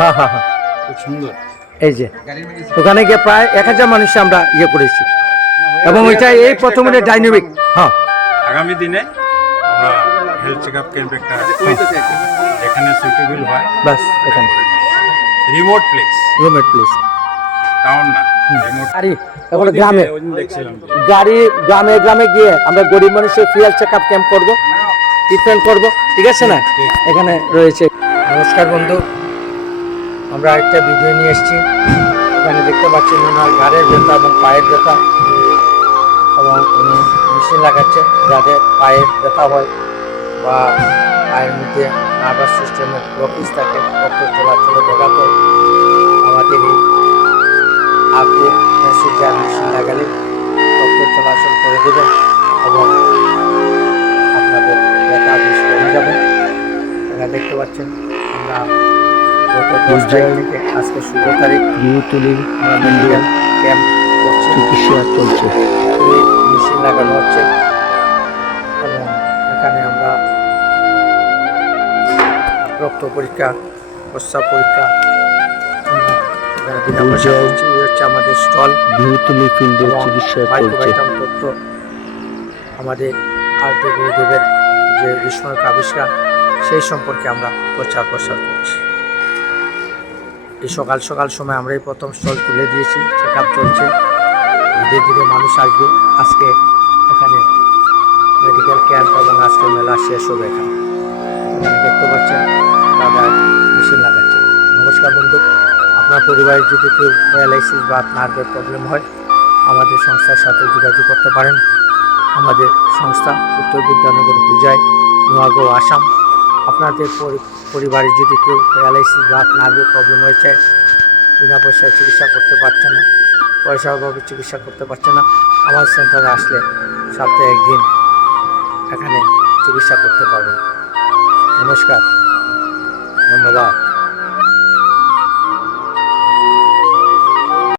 হ্যাঁ হ্যাঁ হ্যাঁ, খুব সুন্দর। এই যে ওখানে গিয়ে প্রায় 1000 মানুষ আমরা ইয়ে করেছি, এবং ওইটা এই প্রথম ডাইনামিক। হ্যাঁ আগামী দিনে আমরা হেলথ চেক আপ ক্যাম্প একটা যেখানে সুইটেবল হয়, বাস এখানে রিমোট প্লেস, রুমেট প্লিজ। টাউন না, রিমোট। গাড়ি এখন গ্রামে দেখছিলাম যে গাড়ি গ্রামে গ্রামে গিয়ে আমরা গরিব মানুষের free health check up camp করবো, ট্রিটমেন্ট করবো, ঠিক আছে না? এখানে রয়েছে। নমস্কার বন্ধু, আমরা একটা ভিডিও নিয়ে এসেছি। এখানে দেখতে পাচ্ছেন ওনার ঘাড়ের ব্যথা এবং পায়ের ব্যথা, এবং উনি মেশিন লাগাচ্ছেন যাদের পায়ের ব্যথা হয় বা পায়ের মধ্যে নার্ভাস সিস্টেমের ব্লকেজ থাকে, রক্ত চলাচলে ব্যাঘাত হয়। আমাদের এই আপু মেশিন মেশিন লাগালে রক্ত চলাচল করে দেবেন এবং আপনাদের ব্যথা বেশ কমে যাবে। এখানে দেখতে পাচ্ছেন আমরা গত 10 তারিখ থেকে আজকে 16 তারিখ আমরা মেডিকেল ক্যাম্প করছি, চিকিৎসা চলছে, মেশিন লাগানো হচ্ছে, এবং এখানে আমরা রক্ত পরীক্ষা, প্রস্রাব পরীক্ষা আমরা এখানে বিনা পয়সা করছি। এই হচ্ছে আমাদের স্টল, বিহুতুলি ফিল্ডের চিকিৎসা চলছে। তথ্য আমাদের আদ্য গুরুদেবের যে বিস্ময়ক আবিষ্কার, সেই সম্পর্কে আমরা প্রচার প্রসার করছি। এই সকাল সকাল সময় আমরা এই প্রথম স্টল তুলে দিয়েছি, চেক আপ চলছে, ধীরে ধীরে মানুষ আসবে। আজকে এখানে মেডিকেল ক্যাম্প এবং আজকে মেলা শেষ হবে। এখানে দেখতে পাচ্ছেন দাদা মেশিন লাগাচ্ছেন। নমস্কার বন্ধু, আপনার পরিবারের যদি কেউ প্যারালাইসিস বা নার্ভের প্রবলেম হয়, আমাদের সংস্থার সাথে যোগাযোগ করতে পারেন। আমাদের সংস্থা উত্তর বিদ্যানগর, পূজায়, নোয়াগাঁও, আসাম। আপনাদের পরিবারে যদি কেউ প্যারালাইসিস বা নার্ভের প্রবলেম হয়েছে, বিনা পয়সায় চিকিৎসা করতে পারছে না, পয়সার অভাবে চিকিৎসা করতে পারছে না, আমার সেন্টারে আসলে সপ্তাহে 1 দিন এখানে চিকিৎসা করতে পারবেন। নমস্কার, ধন্যবাদ।